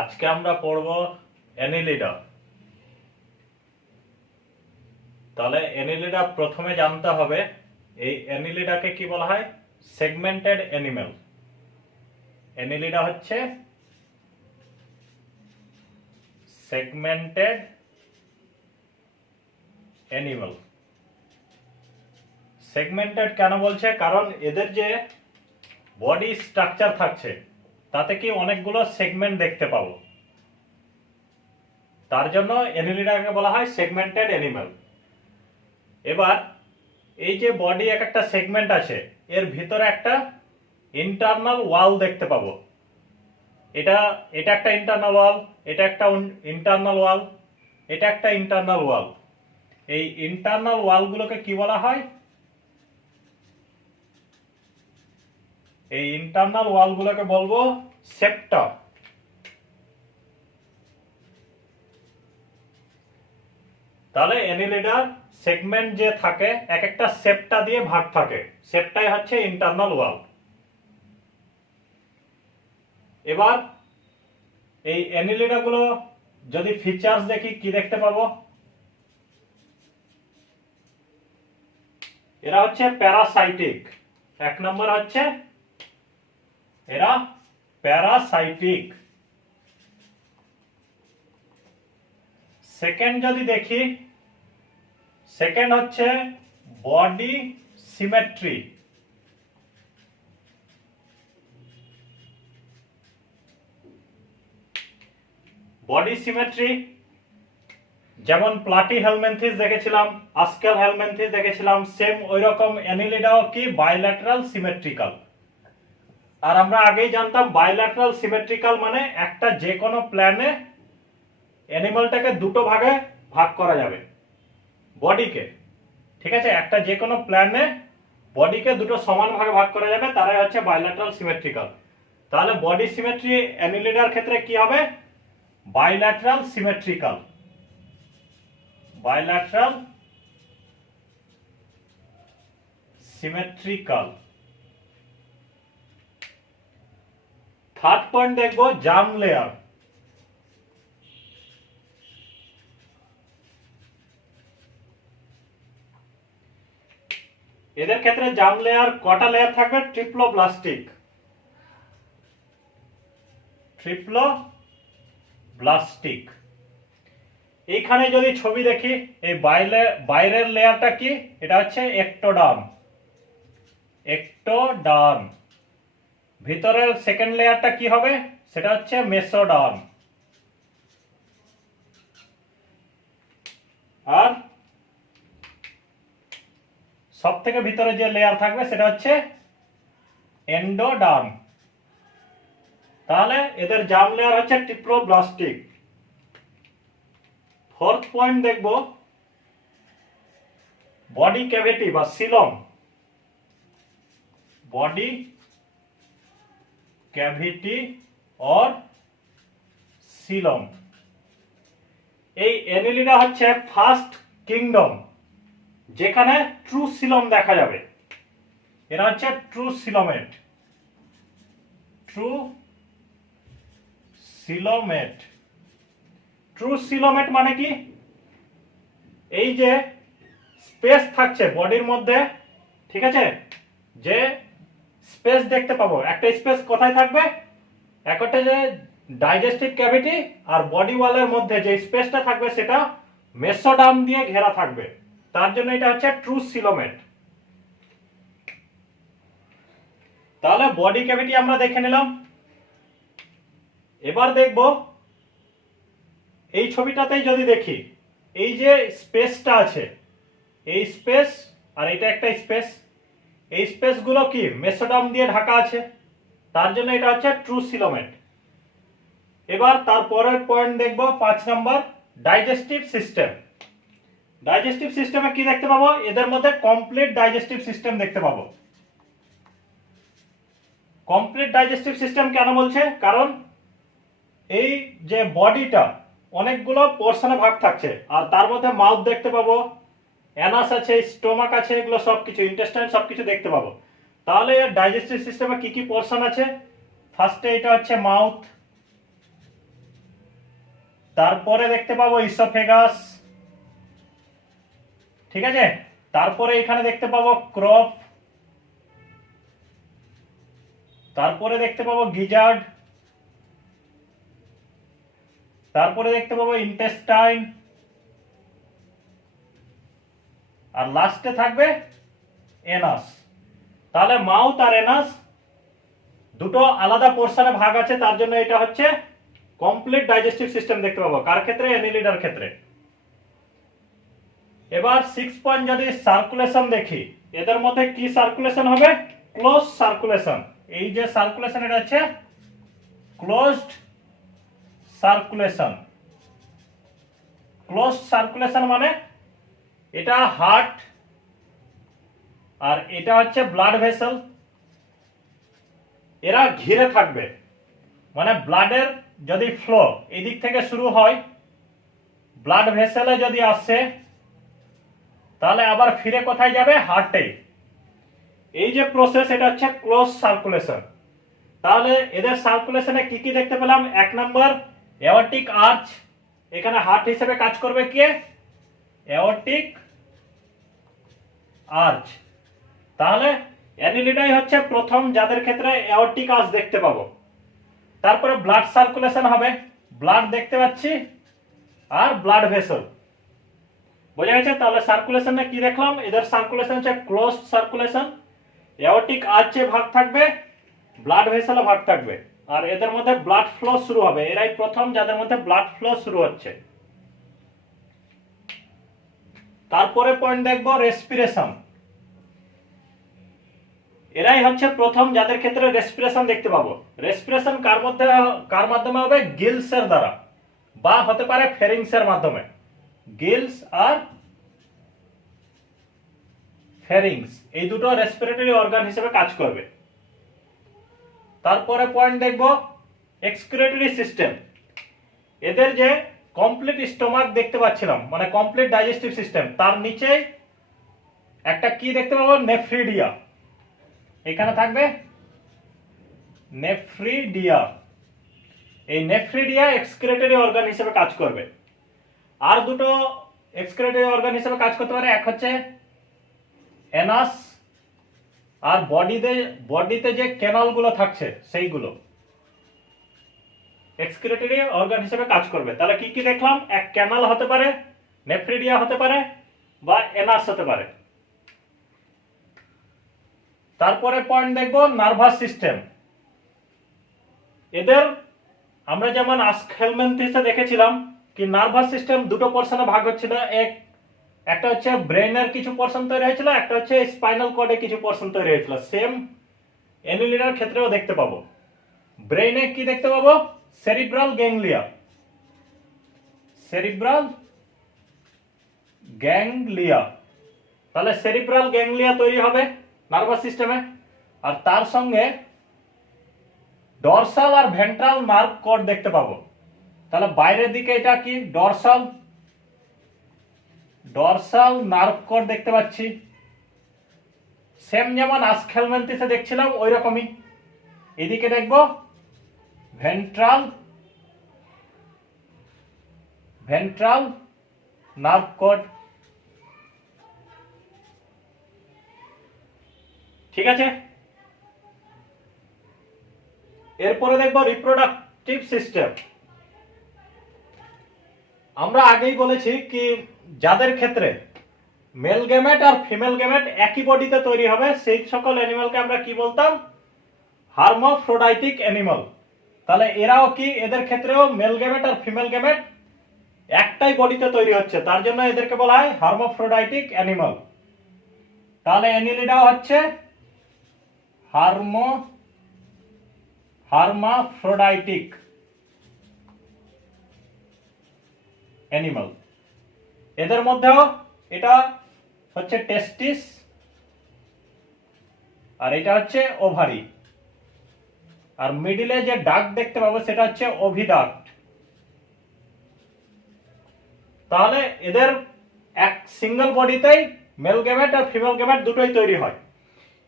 আজকে আমরা পড়ব অ্যানিলিডা। তাহলে অ্যানিলিডা প্রথমে জানতে হবে এই অ্যানিলিডাকে কি বলা হয়? Segmented animal. অ্যানিলিডা হচ্ছে সেগমেন্টেড অ্যানিমেল। সেগমেন্টেড কেন বলছে? কারণ এদের যে বডি স্ট্রাকচার থাকছে তাতে কি অনেকগুলো সেগমেন্ট দেখতে পাবো, তার জন্য অ্যানিলিডাকে বলা হয় সেগমেন্টেড অ্যানিমেল। এবার এই যে বডি একটা সেগমেন্ট আছে, এর ভিতরে একটা ইন্টারনাল ওয়াল দেখতে পাবো। এটা একটা ইন্টারনাল ওয়াল, এটা একটা ইন্টারনাল ওয়াল, এটা একটা ইন্টারনাল ওয়াল। এই ইন্টারনাল ওয়ালগুলোকে কি বলা হয়? এই ইন্টারনাল ওয়ালগুলোকে বলবো সেপ্টা। তাহলে অ্যানিলিডার সেগমেন্ট যে থাকে এক একটা সেপ্টা দিয়ে ভাগ থাকে, সেপ্টাই হচ্ছে ইন্টারনাল ওয়াল। এবার এই অ্যানিলিডা গুলো যদি ফিচার্স দেখি কি দেখতে পাবো? এরা হচ্ছে প্যারাসাইটিক। এক নম্বর হচ্ছে এরা প্যারাসাইটিক। সেকেন্ড যদি দেখি, সেকেন্ড হচ্ছে বডি সিমেট্রি। বডি সিমেট্রি যেমন প্লাটি হেলমেন্থিস দেখেছিলাম, আস্কেল হেলমেন্থিস দেখেছিলাম, সেম ওই রকম অ্যানিলিডাও কি বাইল্যাটারাল সিমেট্রিক্যাল। আর আমরা আগেই জানতাম বাইল্যাটারাল সিমেট্রিক্যাল মানে একটা যে কোনো প্ল্যানে অ্যানিমালটাকে দুটো ভাগে ভাগ করা যাবে বডিকে। ঠিক আছে, একটা যে কোনো প্ল্যানে বডিকে দুটো সমান ভাগে ভাগ করা যাবে, তারাই হচ্ছে বাইল্যাটারাল সিমেট্রিক্যাল। তাহলে বডি সিমেট্রি অ্যানিলিডার ক্ষেত্রে কি হবে? Bilateral symmetrical. Bilateral symmetrical. Third point দেখবো জার্ম লেয়ার। এদের ক্ষেত্রে জার্ম লেয়ার কটা লেয়ার থাকবে? ট্রিপ্লোব্লাস্টিক। ট্রিপ্লোব্লাস্টিক। এইখানে যদি ছবি দেখি, এই বাইরের লেয়ারটা কি? এটা হচ্ছে একটোডার্ম। একটোডার্ম। ভিতরের সেকেন্ড লেয়ারটা কি হবে? সেটা হচ্ছে মেসোডার্ম। আর সব থেকে ভিতরে যে লেয়ার থাকবে সেটা হচ্ছে এন্ডোডার্ম। তাহলে এদের জার্ম লেয়ার হচ্ছে ট্রিপ্লোব্লাস্টিক। ফোর্থ পয়েন্ট দেখব বডি ক্যাভিটি বা Silam. Body cavity or Silam. এই অ্যানিলিডা হচ্ছে ফার্স্ট কিংডম যেখানে ট্রু সিলম দেখা যাবে। এরা হচ্ছে ট্রু সিলোমেট। ট্রু সিলোমেট। ট্রু সিলোমেট মানে কি? এই যে স্পেস থাকছে বডির মধ্যে, ঠিক আছে, যে স্পেস দেখতে পাবো, একটা স্পেস কোথায় থাকবে? একটা যে ডাইজেস্টিভ ক্যাভিটি আর বডি ওয়ালের মধ্যে যে স্পেসটা থাকবে সেটা মেসোডার্ম দিয়ে ঘেরা থাকবে, তার জন্য এটা হচ্ছে ট্রু সিলোমেট। তাহলে বডি ক্যাভিটি আমরা দেখে নিলাম। এবার দেখব এই ছবিটাতেই যদি দেখি, এই যে স্পেসটা আছে, এই স্পেস আর এটা একটা স্পেস, এই স্পেসগুলো কি মেসোডার্ম দিয়ে ঢাকা আছে, তার জন্য এটা হচ্ছে ট্রু সিলোমেট। এবার তারপরের পয়েন্ট দেখব 5 নাম্বার ডাইজেস্টিভ সিস্টেম। ডাইজেস্টিভ সিস্টেমে কি দেখতে পাবো? এদের মধ্যে কমপ্লিট ডাইজেস্টিভ সিস্টেম দেখতে পাবো। কমপ্লিট ডাইজেস্টিভ সিস্টেম কেন বলছে? কারণ এই যে বডিটা অনেকগুলো পোরশনে ভাগ থাকছে, আর তার মধ্যে মাউথ দেখতে পাবো, অ্যানাস আছে, স্টোমাক আছে, এগুলো সবকিছু, ইন্টেস্টাইন সবকিছু দেখতে পাবো। তাহলে ডাইজেস্টিভ সিস্টেমে কি কি পোরশন আছে? ফার্স্টে এটা হচ্ছে মাউথ, তারপরে দেখতে পাবো ইসোফেগাস, ঠিক আছে। তারপরে এখানে দেখতে পাবো ক্রপ, তারপরে দেখতে পাবো গিজার্ড, তারপরে দেখতে পাবো ইন্টেস্টাইন, আর লাস্টে থাকবে এনাস। তাহলে মাউথ আর এনাস দুটো আলাদা পোর্শনে ভাগ আছে, তার জন্য এটা হচ্ছে কমপ্লিট ডাইজেস্টিভ সিস্টেম দেখতে পাবো। কার ক্ষেত্রে? অ্যানিলিডার ক্ষেত্রে। এবার 6 পয়েন্ট যদি সার্কুলেশন দেখি, এদের মধ্যে কি সার্কুলেশন হবে? Close circulation. এই যে সার্কুলেশন, এটা হচ্ছে ক্লোজড সার্কুলেশন। ক্লোজ সার্কুলেশন মানে এটা হার্ট আর এটা হচ্ছে ব্লাড ভেসেল, এরা ঘিরে থাকবে। মানে ব্লাডের যদি ফ্লো এই দিক থেকে শুরু হয়, ব্লাড ভেসেলে যদি আসে, তাহলে আবার ফিরে কোথায় যাবে? হার্টে। এই যে প্রসেস, এটা হচ্ছে ক্লোজ সার্কুলেশন। তাহলে এদের সার্কুলেশনে কি কি দেখতে পেলাম? 1 নম্বর এওর্টিক আর্চ, এখানে হার্ট হিসেবে কাজ করবে কে? Aortic arch. তাহলে অ্যানিলিডাই হচ্ছে প্রথম যাদের ক্ষেত্রে এওর্টিক আর্চ দেখতে পাবো। তারপরে ব্লাড সার্কুলেশন হবে, ব্লাড দেখতে পাচ্ছি আর ব্লাড ভেসেল, বোঝা গেছে? তাহলে সার্কুলেশনে কি দেখলাম? এদের সার্কুলেশন হচ্ছে ক্লোজড সার্কুলেশন, এওর্টিক আর্চে ভাগ থাকবে, ব্লাড ভেসেলে ভাগ থাকবে, আর এদের মধ্যে ব্লাড ফ্লো শুরু হবে। এরাই প্রথম যাদের মধ্যে ব্লাড ফ্লো শুরু হচ্ছে। তারপরে পয়েন্ট দেখবো রেসপিরেশন। এরাই হচ্ছে প্রথম যাদের ক্ষেত্রে রেসপিরেশন দেখতে পাবো। রেসপিরেশন কার মাধ্যমে হবে? গিলস এর দ্বারা, বা হতে পারে ফেরিংস এর মাধ্যমে। গিলস আর ফেরিংস এই দুটো রেসপিরেটরি অর্গান হিসেবে কাজ করবে। তারপরে পয়েন্ট দেখবো এক্সক্রিটরি সিস্টেম। এদের যে কমপ্লিট স্টোমাক দেখতে পাচ্ছিলাম, মানে কমপ্লিট ডাইজেস্টিভ সিস্টেম, তার নিচে একটা কি দেখতে পাবো? নেফ্রিডিয়া। এখানে থাকবে নেফ্রিডিয়া। এই নেফ্রিডিয়া এক্সক্রিটরি অর্গান হিসেবে কাজ করবে। আর দুটো এক্সক্রিটরি অর্গান হিসেবে কাজ করতে পারে, এক হচ্ছে এনাস, আর বডিতে যে ক্যানাল গুলো থাকছে সেইগুলো এক্সক্রিটরি অর্গান হিসেবে কাজ করবে। তাহলে কি কি দেখলাম? এক ক্যানাল হতে পারে, নেফ্রিডিয়া হতে পারে, বা এনাস হতে পারে। তারপরে পয়েন্ট দেখবো নার্ভাস সিস্টেম। এদের আমরা যেমন আস্কেলমেন্থিসে দেখেছিলাম কি নার্ভাস সিস্টেম দুটো পোর্শনে ভাগ হচ্ছিল। একটা হচ্ছে ব্রেনের কিছু পোর্শন তৈরি হয়েছিল, একটা হচ্ছে স্পাইনাল কর্ডে কিছু পোর্শন তৈরি হয়েছিল। সেম অ্যানিলিডার ক্ষেত্রেও দেখতে পাবো। ব্রেইনে কি দেখতে পাবো? Cerebral ganglia. Cerebral ganglia. তাহলে সেরিব্রাল গ্যাংলিয়া তৈরি হবে নার্ভাস সিস্টেমে, আর তার সঙ্গে ডরসাল আর ভেন্ট্রাল নার্ভ কর্ড দেখতে পাবো। তাহলে বাইরের দিকে এটা কি? ডরসাল নার্ভ কর্ড দেখতে পাচ্ছি। সেম যেমন আস্কেলমেন্থিসে দেখছিলাম ওই রকমই। এদিকে দেখবো ভেন্ট্রাল নার্ভ কর্ড, ঠিক আছে। এরপরে দেখবো রিপ্রোডাক্টিভ সিস্টেম। আমরা আগেই বলেছি কি যাদের ক্ষেত্রে মেল গ্যামেট আর ফিমেল গ্যামেট একই বডিতে তৈরি হবে সেই সকল অ্যানিমালকে আমরা কি বলতাম? হার্মাফ্রোডাইটিক অ্যানিমাল। তাহলে এরাও কি? এদের ক্ষেত্রেও মেল গ্যামেট আর ফিমেল গ্যামেট একটাই বডিতে তৈরি হচ্ছে, তার জন্য এদেরকে বলা হয় হার্মাফ্রোডাইটিক অ্যানিমাল। তাহলে অ্যানিলিডাও হচ্ছে হার্মাফ্রোডাইটিক অ্যানিমাল। এদের মধ্যেও এটা হচ্ছে টেস্টিস আর এটা হচ্ছে ওভারি, আর মিডিলে যে ডাক্ট দেখতে পাবো সেটা হচ্ছে ওভিডাক্ট। তাহলে এদের এক সিঙ্গেল বডিতেই মেল গ্যামেট আর ফিমেল গ্যামেট দুটোই তৈরি হয়।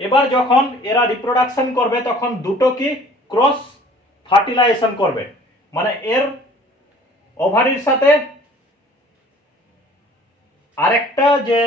এবার যখন এরা রিপ্রোডাকশন করবে তখন দুটো কি ক্রস ফার্টিলাইজেশন করবে, মানে এর ওভারির সাথে আরেকটা যে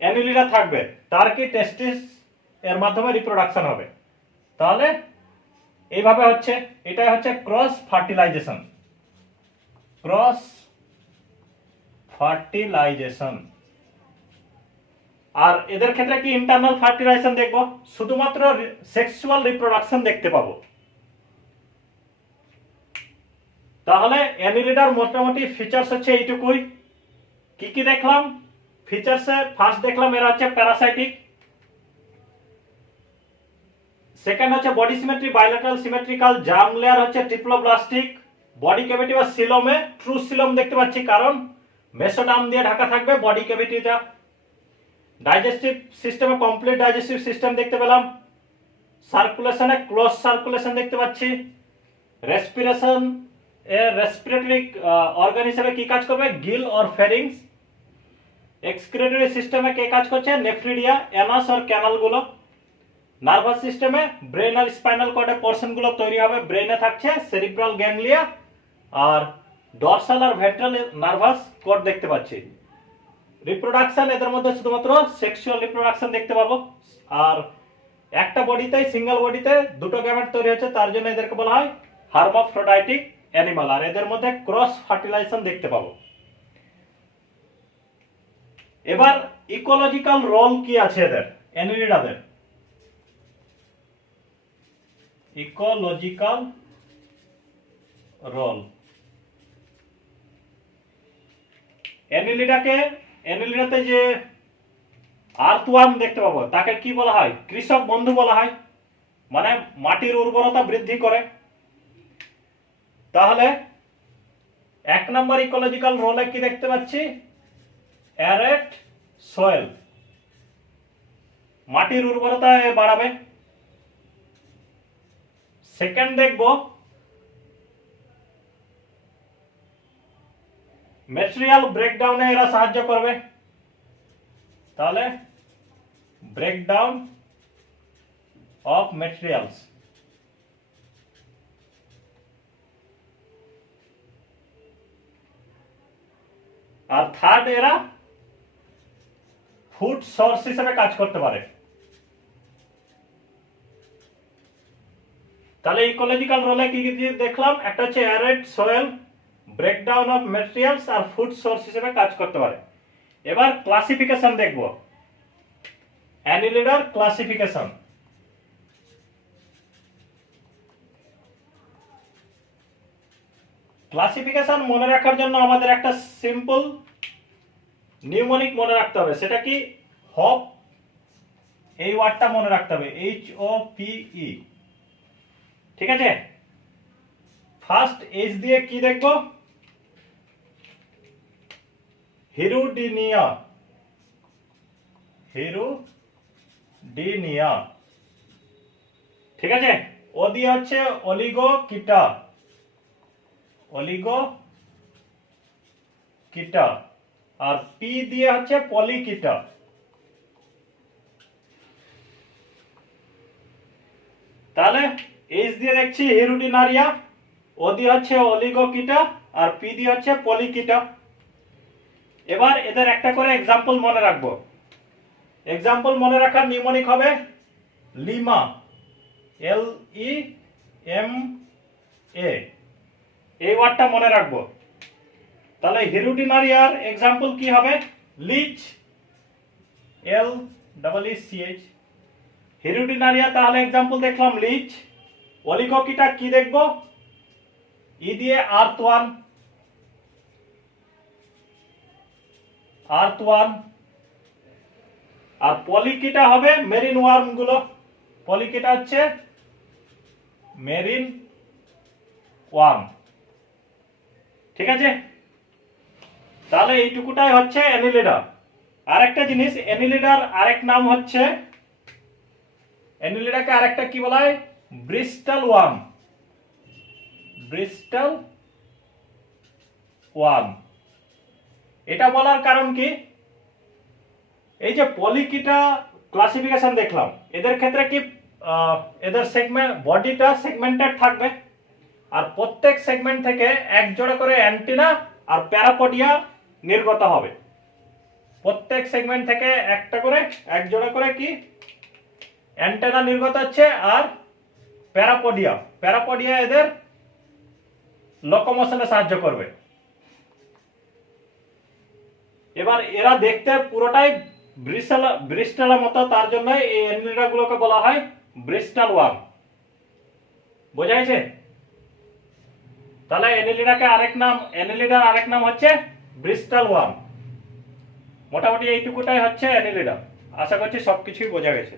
অ্যানিলিডা থাকবে তার কি টেস্টিস এর মাধ্যমে রিপ্রোডাকশন হবে। তাহলে এইভাবে হচ্ছে, এটাই হচ্ছে ক্রস ফার্টিলাইজেশন। Cross fertilization. আর এদের ক্ষেত্রে কি ইন্টারনাল ফার্টিলাইজেশন দেখব, শুধুমাত্র সেক্সুয়াল রিপ্রোডাকশন দেখতে পাবো। তাহলে অ্যানিলিডার মোটামুটি ফিচার্স হচ্ছে এইটুকুই। কি কি দেখলাম ফিচার্সে? ফার্স্ট দেখলাম এরা হচ্ছে প্যারাসাইটিক, সেকেন্ড হচ্ছে body symmetry bilateral symmetrical, germ layer হচ্ছে ট্রিপ্লোব্লাস্টিক, বডি ক্যাভিটি বা সিলোমে ট্রু সিলোম দেখতে পাচ্ছি কারণ মেসোডার্ম দিয়ে ঢাকা থাকবে বডি ক্যাভিটিটা। ডাইজেস্টিভ সিস্টেমে কমপ্লিট ডাইজেস্টিভ সিস্টেম দেখতে পেলাম, সার্কুলেশনে ক্লোজ সার্কুলেশন দেখতে পাচ্ছি, রেসপিরেশন রেসপিরেটরি অর্গান হিসেবে কি কাজ করবে, গিল অর ফেরিংস। এক্সক্রিটরি সিস্টেমে কে কাজ করছে, নেফ্রিডিয়া, অ্যানাস অর ক্যানাল গুলো। নার্ভাস সিস্টেমে ব্রেন আর স্পাইনাল কর্ডের পোরশন গুলো তৈরি হবে, ব্রেনে থাকছে সেরিব্রাল গ্যাংলিয়া আর ডরসাল আর ভেন্ট্রাল নার্ভাস কর্ড দেখতে পাচ্ছি। রিপ্রোডাকশন এদের মধ্যে শুধুমাত্র সেক্সুয়াল রিপ্রোডাকশন দেখতে পাবো, আর একটা বডিতে সিঙ্গেল বডিতে দুটো গ্যামেট তৈরি হচ্ছে, তার জন্য এদেরকে বলা হয় হার্মাফ্রোডাইটিক অ্যানিমাল। আর এদের মধ্যে ক্রস ফার্টিলাইজেশন দেখতে পাবো। এবার ইকোলজিক্যাল রোল কি আছে এদের, অ্যানিলিডাদের? Ecological role. অ্যানিলিডাতে যে আর্থওয়ার্ম দেখতে পাবো তাকে কি বলা হয়, কৃষক বন্ধু বলা হয়, মানে মাটির উর্বরতা বৃদ্ধি করে। তাহলে এক নম্বর ইকোলজিক্যাল রোলে কি দেখতে পাচ্ছি, অ্যারেট সয়েল, মাটির উর্বরতা বাড়াবে। সেকেন্ড দেখব ম্যাটেরিয়াল ব্রেকডাউনে এরা সাহায্য করবে। তাহলে ব্রেকডাউন অফ ম্যাটেরিয়ালস। আর থার্ড এরা ফুড সোর্স হিসেবে কাজ করতে পারে। তাহলে ইকোলজিক্যাল রোলে কি কি দেখলাম, একটা হচ্ছে aerate soil, breakdown of materials আর ফুড সোর্স হিসেবে কাজ করতে পারে। এবার ক্লাসিফিকেশন দেখব, অ্যানিলিডার ক্লাসিফিকেশন। ক্লাসিফিকেশন মনে রাখার জন্য আমাদের একটা সিম্পল নিউমোনিক মনে রাখতে হবে, সেটা কি, হপ। এই ওয়ার্ডটা মনে রাখতে হবে, HOPE। ঠিক আছে, ফার্স্ট এইচ দিয়ে কি দেখব, হিরুডিনিয়া। হিরুডিনিয়া, ঠিক আছে। ও দিয়ে হচ্ছে অলিগোকিটা, অলিগোকিটা। আর পি দিয়ে হচ্ছে পলিকিটা। তাহলে এইচ দিয়ে দেখছি হিরুডিনারিয়া, ও দিয়ে হচ্ছে অলিগোকিটা আর পি দিয়ে হচ্ছে পলিকিটা। এবার এদের একটা করে এক্সাম্পল মনে রাখবো। এক্সাম্পল মনে রাখার নিউমোনিক হবে লিমা, LEMA। এই ওয়ার্ডটা মনে রাখবো। তাহলে হিরুডিনারিয়ার এক্সাম্পল কি হবে, লিচ, LEECH। হিরুডিনারিয়া তাহলে এক্সাম্পল দেখলাম লিচ। অলিগোকিটা কি দেখব, ই দিয়ে আর্থওয়ার্ম, আর পলিকিটা হবে মেরিন ওয়ার্ম গুলো। পলিকিটা হচ্ছে মেরিন ওয়ার্ম। ঠিক আছে, তাহলে এইটুকুটাই হচ্ছে অ্যানিলিডা। আরেকটা জিনিস, অ্যানিলিডার আরেক নাম হচ্ছে, অ্যানিলিডাকে আরেকটা কি বলা হয়, ব্রিস্টল ওয়ার্ম। ব্রিস্টল ওয়ার্ম, এটা বলার কারণ কি, এই যে পলিকিটা ক্লাসিফিকেশন দেখলাম, এদের ক্ষেত্রে কি এদের সেগমেন্ট বডিটা সেগমেন্টেড থাকবে, আর প্রত্যেক সেগমেন্ট থেকে এক জোড়া করে অ্যান্টেনা আর প্যারাপোডিয়া নির্গত হবে। প্রত্যেক সেগমেন্ট থেকে এক জোড়া করে কি অ্যান্টেনা নির্গত হচ্ছে, আর প্যারাপোডিয়া এদের লোকোমোশনে সাহায্য করবে। এবার এরা দেখতে পুরোটাই ব্রিস্টালের মতো, তার জন্য এই অ্যানিলিডা গুলোকে বলা হয় ব্রিস্টাল ওয়ার্ম। বোঝা গেছে? তাহলে অ্যানিলিডার আরেক নাম হচ্ছে ব্রিস্টাল ওয়ার্ম। মোটামুটি এইটুকুটাই হচ্ছে অ্যানিলিডা। আশা করছি সবকিছুই বোঝা গেছে।